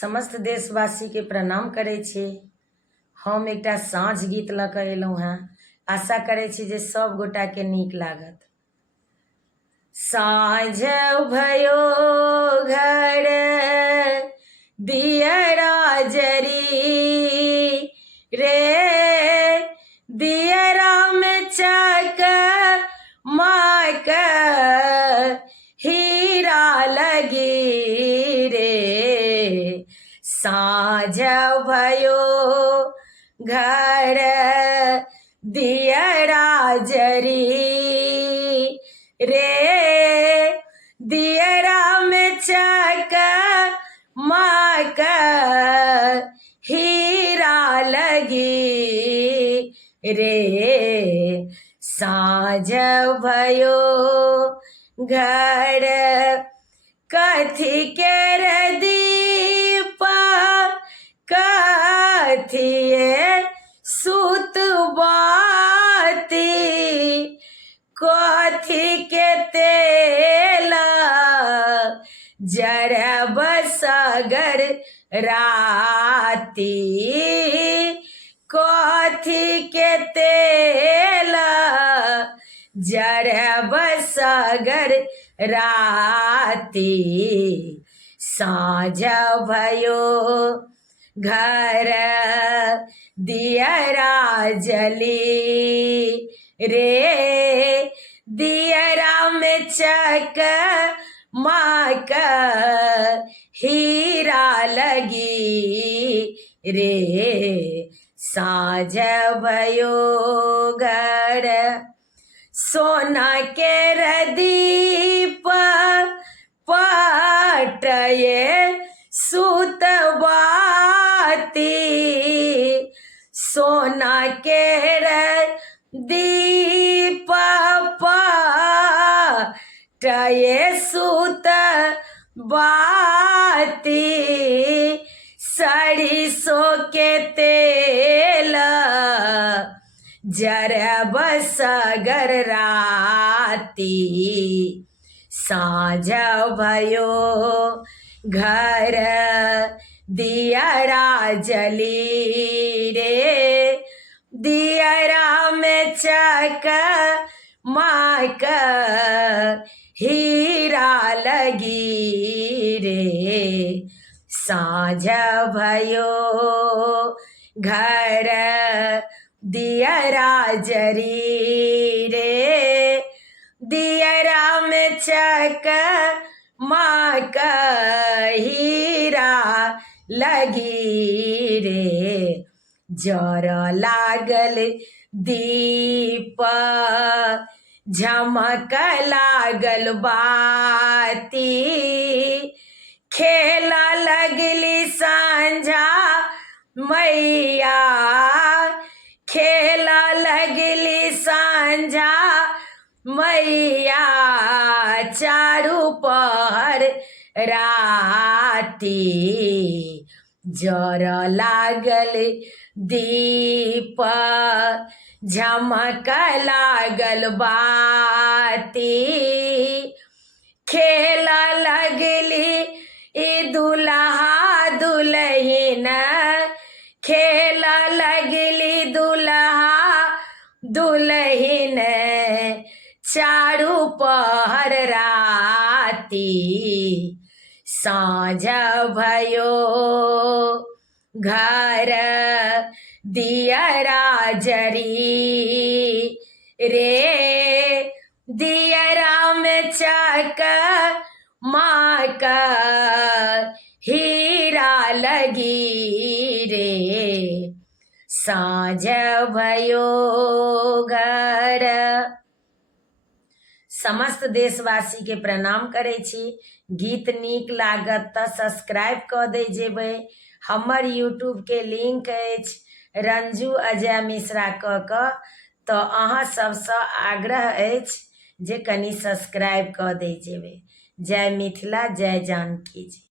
समस्त देशवासी के प्रणाम करे छी। हम एकटा साँझ गीत लऽ कऽ एलहुँ हेँ। आशा करे छी जे सब गोटा के नीक लागत। साँझ भयो घर दियरा जरी रे, दियरा में चक माक हीरा लगी रे। साँझ भयो घर दियरा जरी रे, दियरा में चक माक हीरा लगी रे। साँझ भयो घर कथी के दीप कथिए सुत बाती, कथी के तेला जरब सगर राती, कथी के तेला जरब सगर राती। साँझ भयो घर दियरा जली रे, दियरा में चक माक हीरा लगी रे। साँझ भयो घर सोना के दीप पटये सुत बाती, सोना के दीप पटये सुत बाती, सरिसों के तेल जरब सगर राती। साँझ भयो घर दियरा जली रे, दियरा में चक माक हीरा लगी रे। साँझ भयो घर दियरा जरी रे, दियरा में चक माक हीरा लगी रे। जर लागल दीप झमक लागल बाती, खेला लगली सांझा मैया, खेला लगली सांझा मैया चारू पहर राती। जर लागल दीप झमक लागल बाती, खेला लगली ई दुल्हा दुल्हन, खेला लगली दुल्हा दुल्हन चारू पहर राती। साँझ भयो घर दियरा जरी रे, दियरा में चक माक हीरा लगी रे। साँझ भयो घर। समस्त देशवासी के प्रणाम करे छी। गीत नीक लागत तऽ सब्सक्राइब कऽ दे जेबै। हमर यूट्यूब के लिंक अछि रंजू अजय मिश्रा कऽ कऽ, तऽ अहाँ सबसँ आग्रह अछि जे कनि सब्सक्राइब कऽ दे जेबै। जय मिथिला, जय जानकी जी।